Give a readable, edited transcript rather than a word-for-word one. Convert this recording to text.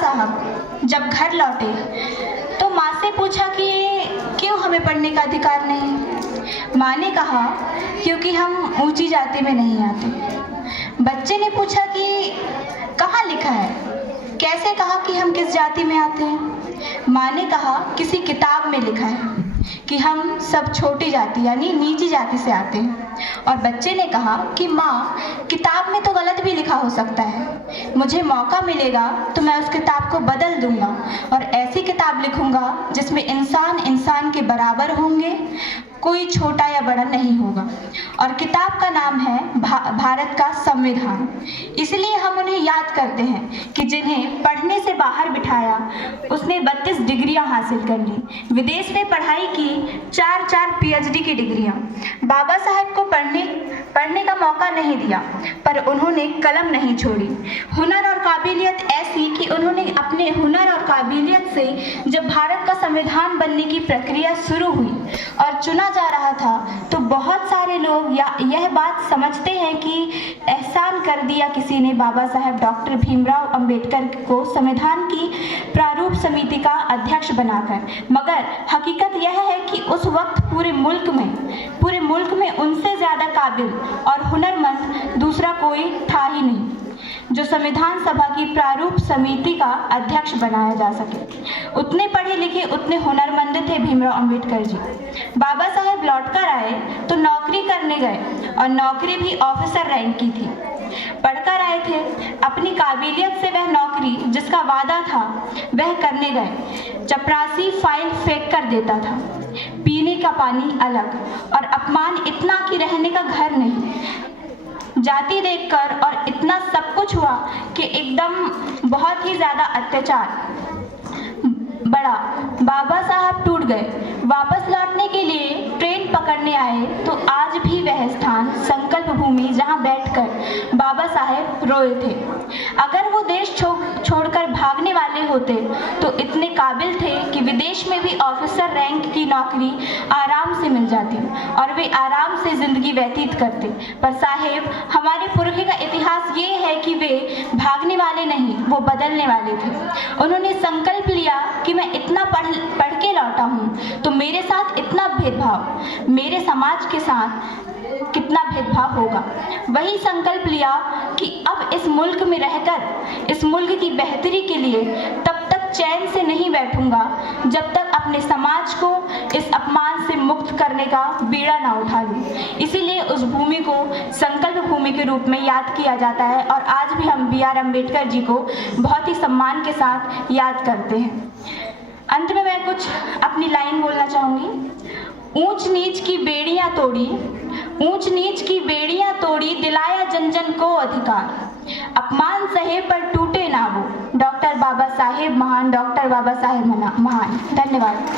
साहब जब घर लौटे तो माँ से पूछा कि क्यों हमें पढ़ने का अधिकार नहीं। माँ ने कहा क्योंकि हम ऊंची जाति में नहीं आते। बच्चे ने पूछा कि कहाँ लिखा है, कैसे कहा कि हम किस जाति में आते हैं। माँ ने कहा किसी किताब में लिखा है कि हम सब छोटी जाति यानी नीची जाति से आते हैं। और बच्चे ने कहा कि माँ, किताब में तो गलत भी लिखा हो सकता है, मुझे मौका मिलेगा तो मैं उस किताब को बदल दूंगा और ऐसी किताब लिखूंगा जिसमें इंसान इंसान के बराबर होंगे, कोई छोटा या बड़ा नहीं होगा। और किताब का नाम है भारत का संविधान। इसलिए हम उन्हें याद करते हैं कि जिन्हें पढ़ने से बाहर बिठाया उसने 32 डिग्रियां हासिल कर ली, विदेश में पढ़ाई की, 4 PhD की डिग्रियां। बाबा साहेब को पढ़ने का मौका नहीं दिया, पर उन्होंने कलम नहीं छोड़ी। हुनर और काबिलियत ऐसी कि उन्होंने अपने हुनर और काबिलियत से जब भारत का संविधान बनने की प्रक्रिया शुरू हुई और चुना जा रहा था तो बहुत सारे लोग यह बात समझते हैं कि एहसान कर दिया किसी ने बाबा साहेब डॉक्टर भीमराव अंबेडकर को संविधान की प्रारूप समिति का अध्यक्ष बनाकर। मगर हकीकत यह है कि उस वक्त पूरे मुल्क में उनसे ज़्यादा काबिल और हुनरमंद दूसरा कोई था ही नहीं जो संविधान सभा की प्रारूप समिति का अध्यक्ष बनाया जा सके। उतने पढ़े लिखे, उतने हुनरमंद थे भीमराव अंबेडकर जी। बाबा साहेब लौटकर आए तो नौकरी करने गए और नौकरी भी ऑफिसर रैंक की थी। पढ़कर आए थे, अपनी काबिलियत से वह नौकरी जिसका वादा था वह करने गए। चपरासी फाइल फेंक कर देता था, पीने का पानी अलग और अपमान इतना कि रहने का घर नहीं। जाति देखकर और इतना सब कुछ हुआ कि एकदम बहुत ही ज़्यादा अत्याचार बड़ा। बाबा साहब टूट गए। वापस लौटने के लिए ट्रेन पकड़ने आए तो आज भी वह स्थान संकल्प भूमि जहां बैठकर बाबा साहेब रोए थे। अगर वो देश छोड़कर भागने वाले होते तो इतने काबिल थे कि विदेश में भी ऑफिसर रैंक की नौकरी आराम से मिल जाती और वे आराम से जिंदगी व्यतीत करते। पर साहेब, हमारे पुरखे का इतिहास ये है कि वे भागने वाले नहीं, वो बदलने वाले थे। उन्होंने संकल्प लिया कि मैं इतना पढ़ के लौटा हूँ तो मेरे साथ इतना भेदभाव, मेरे समाज के साथ कितना भेदभाव होगा। वही संकल्प लिया कि अब इस मुल्क में रहकर इस मुल्क की बेहतरी के लिए तब तक चैन से नहीं बैठूंगा जब तक अपने समाज को इस अपमान से मुक्त करने का बीड़ा ना उठा लूं। इसीलिए उस भूमि को संकल्प भूमि के रूप में याद किया जाता है और आज भी हम BR अम्बेडकर जी को बहुत ही सम्मान के साथ याद करते हैं। अंत में मैं कुछ अपनी लाइन बोलना चाहूँगी। ऊंच नीच की बेड़ियां तोड़ी, ऊंच नीच की बेड़ियां तोड़ी, दिलाया जन जन को अधिकार। अपमान सहे पर टूटे ना वो, डॉक्टर बाबा साहेब महान, डॉक्टर बाबा साहेब महान। धन्यवाद।